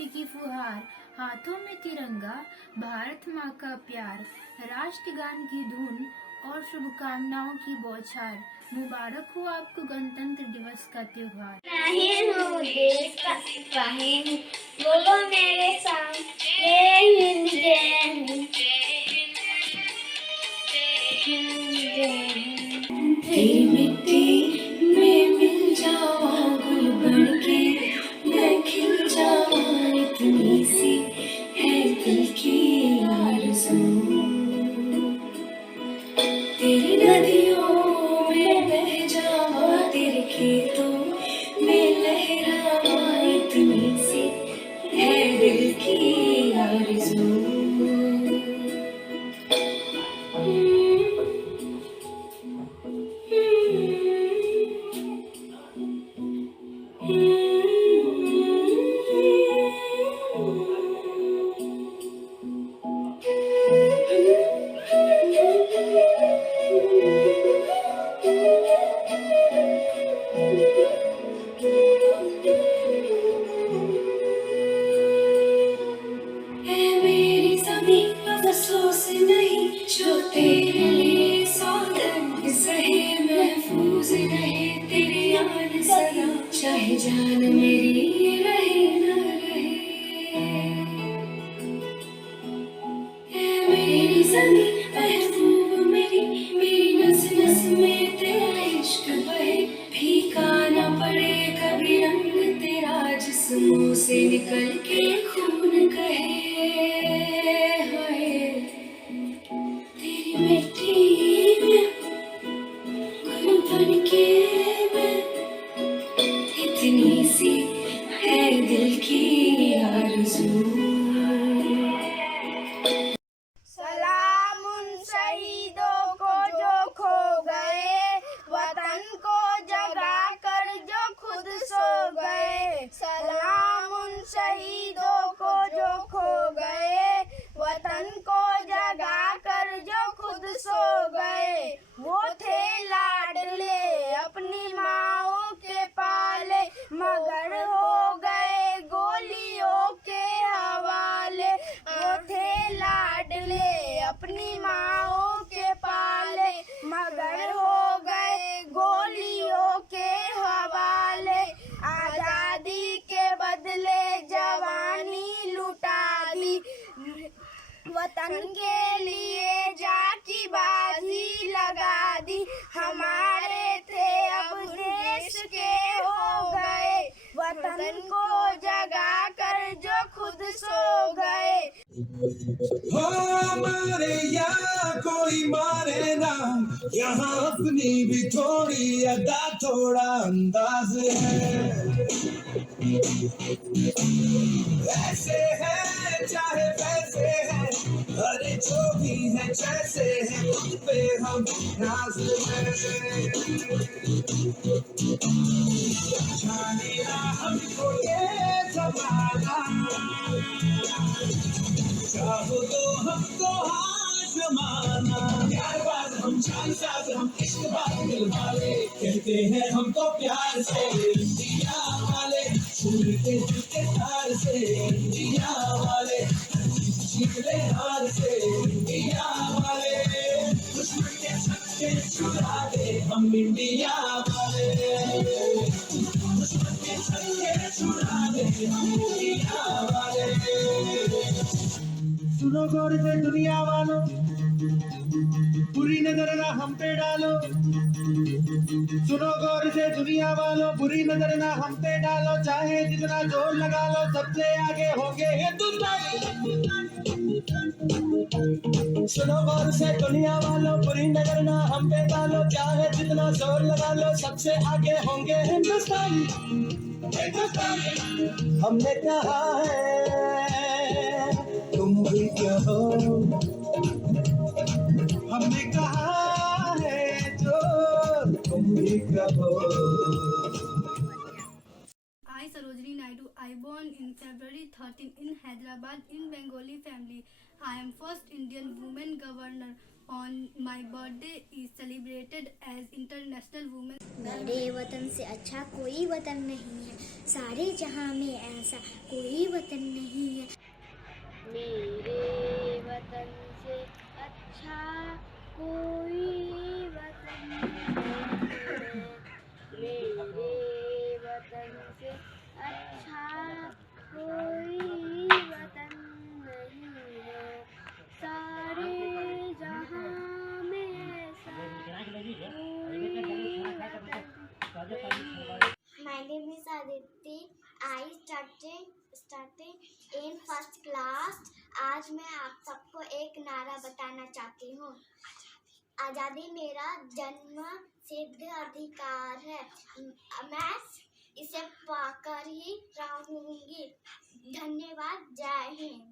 देशभक्ति की फुहार, हाथों में तिरंगा, भारत माँ का प्यार, राष्ट्रगान की धुन और शुभकामनाओं की बौछार। मुबारक हो आपको गणतंत्र दिवस का त्योहार। नहीं हूँ देश का सिपाही हूँ, बोलो मेरे साथ जय हिंद जय हिंद। तेरी मिट्टी में मिल जावा गुल बनके, मैं खिल जावा इतनी सी है दिल की आरज़ू। तेरी नदियों में बह जावा, तेरे खेतों में लहरावा इतनी सी है दिल की आरज़ू। मेरी ज़मीं फसलों से नहीं, जो तेरे लिए सौगंध सहे, महफूज रहे तेरी याद सदा, चाहे जान मेरी रहे न रहे। मेरी ज़मीं महबूब मेरी, मेरी नस नस में तेरा इश्क बहे, फीका न पड़े कभी रंग तेरा, जिस्मों से निकल के खून कहे। तेरी मिट्टी में गुल बनके मैं, इतनी सी है दिल की आरज़ू। सलाम उन शहीदों को जो खो गए, वतन को जगा कर जो खुद सो गए। सलाम उन शहीदों को जो खो गए, वतन को जगा कर जो खुद सो गए। वो थे लाडले अपनी माओ के पाले, मगर हो गए गोलियों के हवाले। वो थे लाडले अपनी माओ के पाले, मगर हो गए गोलियों के हवाले। आजादी के बदले जवानी लुटा दी, वतन के लिए जाकी बाजी लगा दी। हमारे थे अब देश के हो गए, वतन को जगा कर जो खुद सो गए। हमारे यहाँ कोई मारे ना, यहाँ अपनी भी थोड़ी अदा थोड़ा अंदाज है। ऐसे है चाहे वैसे है, अरे जो भी है जैसे है, उन पे हम नाज है। जानेगा हमको ये जमाना, चाहो तो हमको आजमाना। प्यारबाज हम, जानसाज हम, इश्कबाज दिल वाले, कहते हैं हमको प्यार से इंडिया वाले। छूटे दिल के तार से इंडिया वाले, जीतले हार से इंडिया वाले। दुश्मन के छक्के छुड़ा दे हम इंडिया वाले, दुश्मन के छक्के छुड़ा दे हम इंडिया वाले। सुनो गौर से दुनिया वालों, बुरी नजर ना हम पे डालो। सुनो गौर से दुनिया वालों, बुरी नजर ना हम पे डालो। चाहे जितना जोर लगा लो, सबसे आगे होंगे हिंदुस्तानी। सुनो गौर से दुनिया वालों, बुरी नजर ना हम पे डालो। चाहे जितना जोर लगा लो, सबसे आगे होंगे हिंदुस्तानी। हमने कहा है तुम भी कहो, हमने कहा है जो तुम भी कहो। I, Sarojini Naidu, I born in February 13 in Hyderabad in Bengali family. I am first Indian woman governor on my birthday is celebrated as International Women's मेरे वतन से अच्छा कोई वतन नहीं है, सारे जहां में ऐसा कोई वतन नहीं है। मेरे वतन से अच्छा कोई वतन नहीं है, मेरे वतन से अच्छा कोई वतन नहीं है, सारे जहां में ऐसा कोई वतन। My name is Aditi. I starting in first class. आज मैं आप सबको एक नारा बताना चाहती हूँ। आज़ादी मेरा जन्म सिद्ध अधिकार है, मैं इसे पाकर ही रहूंगी। धन्यवाद। जय हिंद।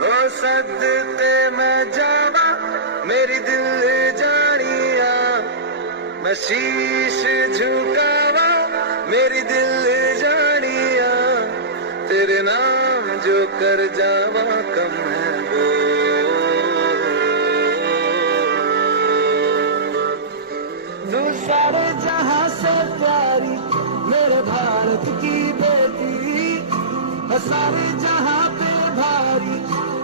ओ सदते मैं जावा मेरी दिल जानिया, मैं शीश झुकावा मेरी दिल जानिया, तेरे नाम जो कर जावा कम है वो। तू सारे जहां से प्यारी मेरे भारत की बेटी, सारे जहां पे भारी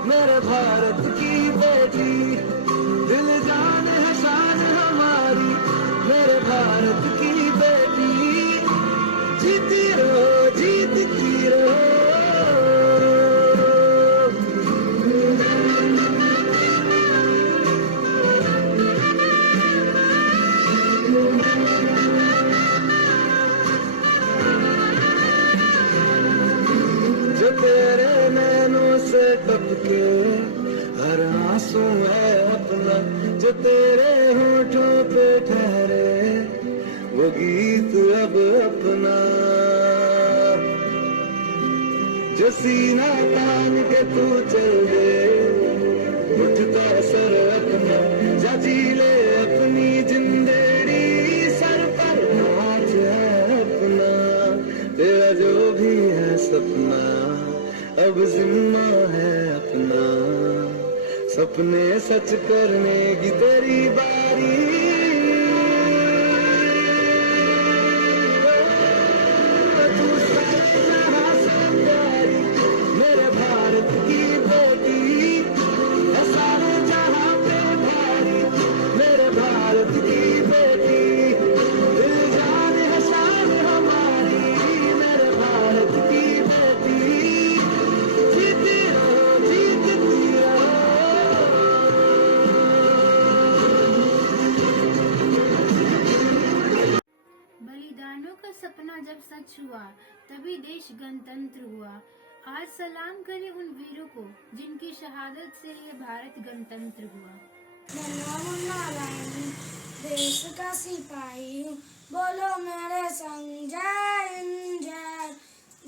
मेरे भारत की बेटी, दिल जान है शान हमारी मेरे भारत की बेटी, जीती रहो जीतती रहो। जो तेरे नैनों से टपके हर आंसू है अपना, जो तेरे होठों पे ठहरे वो गीत अब अपना, जो सीना तान के तू चल दे उठता सर अपना, जा जी ले अपनी जिंदगी, सर पर नाच है अपना, तेरा जो भी है सपना अब जिम्मा है अपना, सपने सच करने की तेरी बारी। तू सारा से प्यारी मेरे भारत की बेटी, सारे जहां पे भारी मेरे भारत की बेटी, दिल जान है शान हमारी मेरे भारत की बेटी, जीती रहो जीतती रहो। बलिदानों का सपना जब सच हुआ तभी देश गणतंत्र हुआ। आज सलाम करें उन वीरों को जिनकी शहादत से ये भारत गणतंत्र हुआ। मैं नारायण देश का सिपाही हूँ, बोलो मेरे संग जय हिंद जय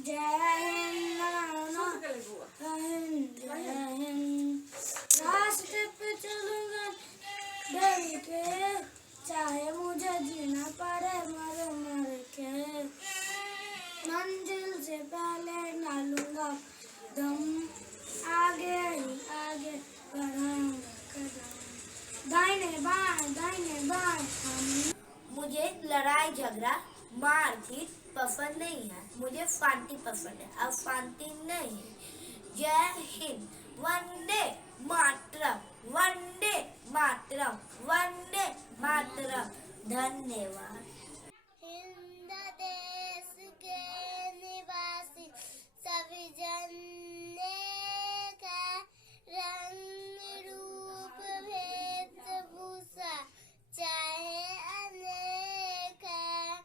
जय हिंद, जय हिंद। रास्ते पे चलूंगा डर के, चाहे मुझे जीना पड़े मर मर के, मंजिल से पहले ना लूंगा दम, आगे ही आगे बढ़ाऊंगा कदम, दाहिने बाएं हम। मुझे लड़ाई झगड़ा मारपीट पसंद नहीं है, मुझे शांति पसंद है, अब शांति नहीं। जय हिंद। वंदे मातरम, वंदे मातरम, वंदे मातरम। धन्यवाद। हिंद देश के निवासी सभी जन का रंग रूप वेशभूषा चाहे अनेक है।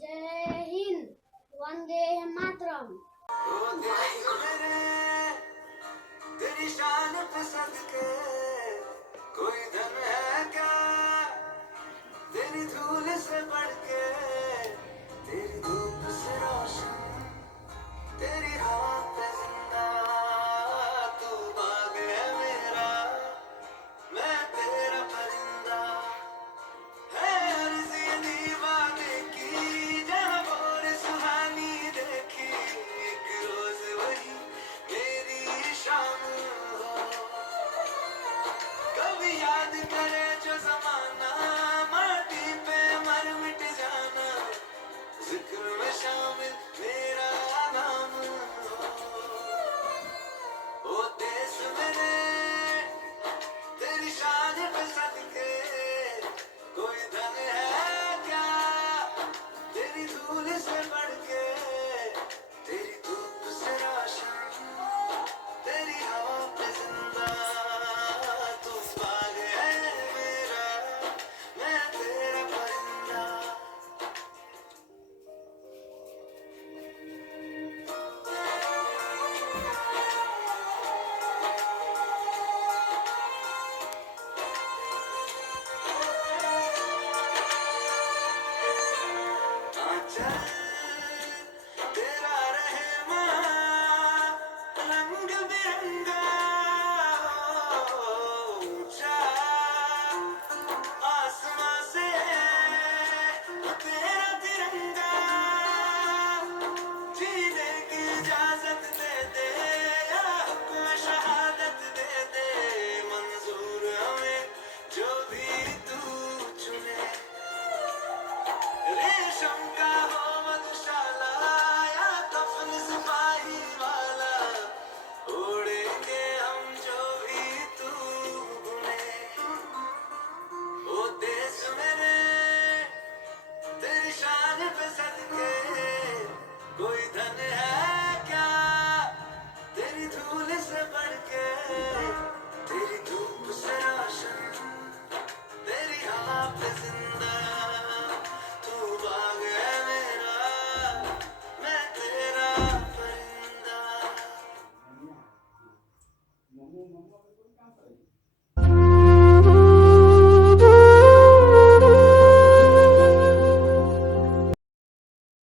जय हिंद। वंदे मातरम। तेरी शान पसंद के कोई धन है क्या, तेरी धूल से